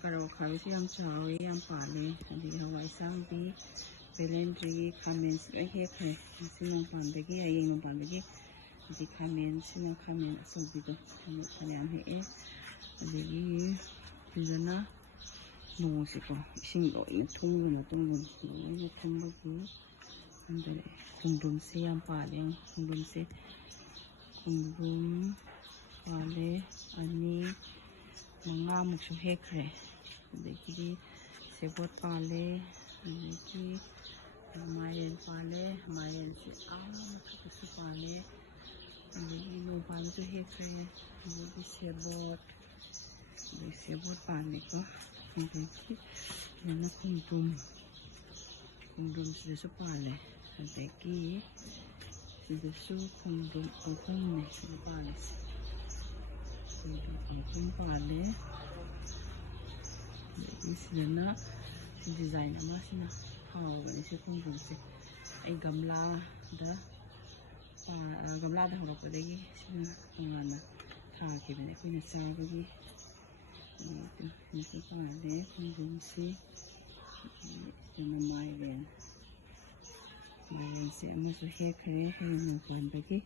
ꯀꯔꯣꯛ ꯈꯥꯕꯤꯁꯨ ꯌꯥꯝ ꯆꯥꯎꯋꯤ ꯌꯥꯝ ꯄꯥꯜꯂꯦ ꯑꯗꯒꯤ ꯍꯋꯥꯏ ꯑꯁꯥꯡꯕꯤ ꯕꯦꯂꯦꯟꯗ꯭ꯔꯤ ꯈꯥꯃꯦꯟꯁꯤ ꯂꯣꯏ ꯍꯦꯛꯈ꯭ꯔꯦ ꯉꯁꯤ ꯅꯣꯡ ꯄꯥꯟꯕꯒꯤ ꯍꯌꯦꯡ ꯅꯣꯡ ꯄꯥꯟꯕꯒꯤ ꯑꯗꯩ ꯈꯥꯃꯦꯟꯁꯤꯅ ꯈꯥꯃꯦꯟ ꯑꯆꯧꯕꯤꯗꯣ ꯐꯅꯌꯥꯝ ꯍꯦꯛꯑꯦ ꯑꯗꯒꯤ ꯁꯤꯗꯅ ꯅꯣꯡꯁꯤꯀꯣ ꯏꯁꯤꯡ ꯂꯣꯏꯅ ꯊꯨꯝꯒꯤ ꯃꯇꯨꯡꯗ ꯂꯣꯏꯅ ꯊꯨꯝꯕꯒꯤ ꯑꯗꯩ ꯈꯣꯡꯗ꯭ꯔꯨꯝꯁꯦ ꯌꯥꯝ ꯄꯥꯜꯂꯦ ꯈꯣꯡꯗ꯭ꯔꯨꯝꯁꯦ ꯈꯣꯡꯗ꯭ꯔꯨꯝ ꯄꯥꯜꯂꯦ ꯑꯅꯤ ꯃꯉꯥꯃꯨꯛꯁꯨ ꯍꯦꯛꯈ꯭ꯔꯦ ꯑꯗꯒꯤꯗꯤ ꯁꯦꯕꯣꯠ ꯄꯥꯜꯂꯦ ꯑꯗꯒꯤ ꯃꯥꯏꯔꯦꯟ ꯄꯥꯜꯂꯦ ꯃꯥꯏꯔꯦꯟꯁꯦ ꯃꯊꯛꯇꯁꯨ ꯄꯥꯜꯂꯦ ꯑꯗꯒꯤ ꯅꯣꯡ ꯄꯥꯟꯕꯁꯨ ꯍꯦꯛꯈ꯭ꯔꯦ ꯑꯗꯒꯤ ꯁꯦꯕꯣꯠ ꯑꯗꯒꯤ ꯁꯦꯕꯣꯠ ꯄꯥꯜꯂꯦꯀꯣ ꯑꯗꯒꯤ ꯑꯗꯨꯅ ꯈꯣꯡꯗ꯭ꯔꯨꯝꯁꯤꯗꯁꯨ ꯄꯥꯜꯂꯦ ꯑꯗꯒꯤ ꯁꯤꯗꯁꯨ ꯈꯣꯡꯗ꯭ꯔꯨꯝ ꯑꯍꯨꯝꯅꯦ ꯁꯤꯗ ꯄꯥꯜꯂꯤꯁꯦ ꯈꯣꯡꯗ꯭ꯔꯨꯝ ꯄꯥꯜꯂꯦ ꯑꯗꯒꯤ ꯁꯤꯗꯅ ꯗꯤꯖꯥꯏꯟ ꯑꯃꯁꯤꯅ ꯍꯥꯎꯕꯅꯦ ꯁꯤ ꯈꯣꯡꯗ꯭ꯔꯨꯝꯁꯦ ꯑꯩ ꯒꯝꯂꯥꯗ ꯍꯧꯔꯛꯄꯗꯒꯤ ꯁꯤꯅ ꯇꯣꯉꯥꯟꯅ ꯊꯥꯈꯤꯕꯅꯦ ꯑꯩꯈꯣꯏꯅ ꯆꯥꯕꯒꯤ ꯁꯤꯁꯨ ꯄꯥꯜꯂꯦ ꯈꯣꯡꯗ꯭ꯔꯨꯝꯁꯤ ꯁꯤꯗꯅ ꯃꯥꯏꯔꯦꯟꯁꯦ ꯑꯃꯁꯨ ꯍꯦꯛꯈ꯭ꯔꯦ ꯍꯌꯦꯡ ꯅꯣꯡ ꯄꯥꯟꯕꯒꯤ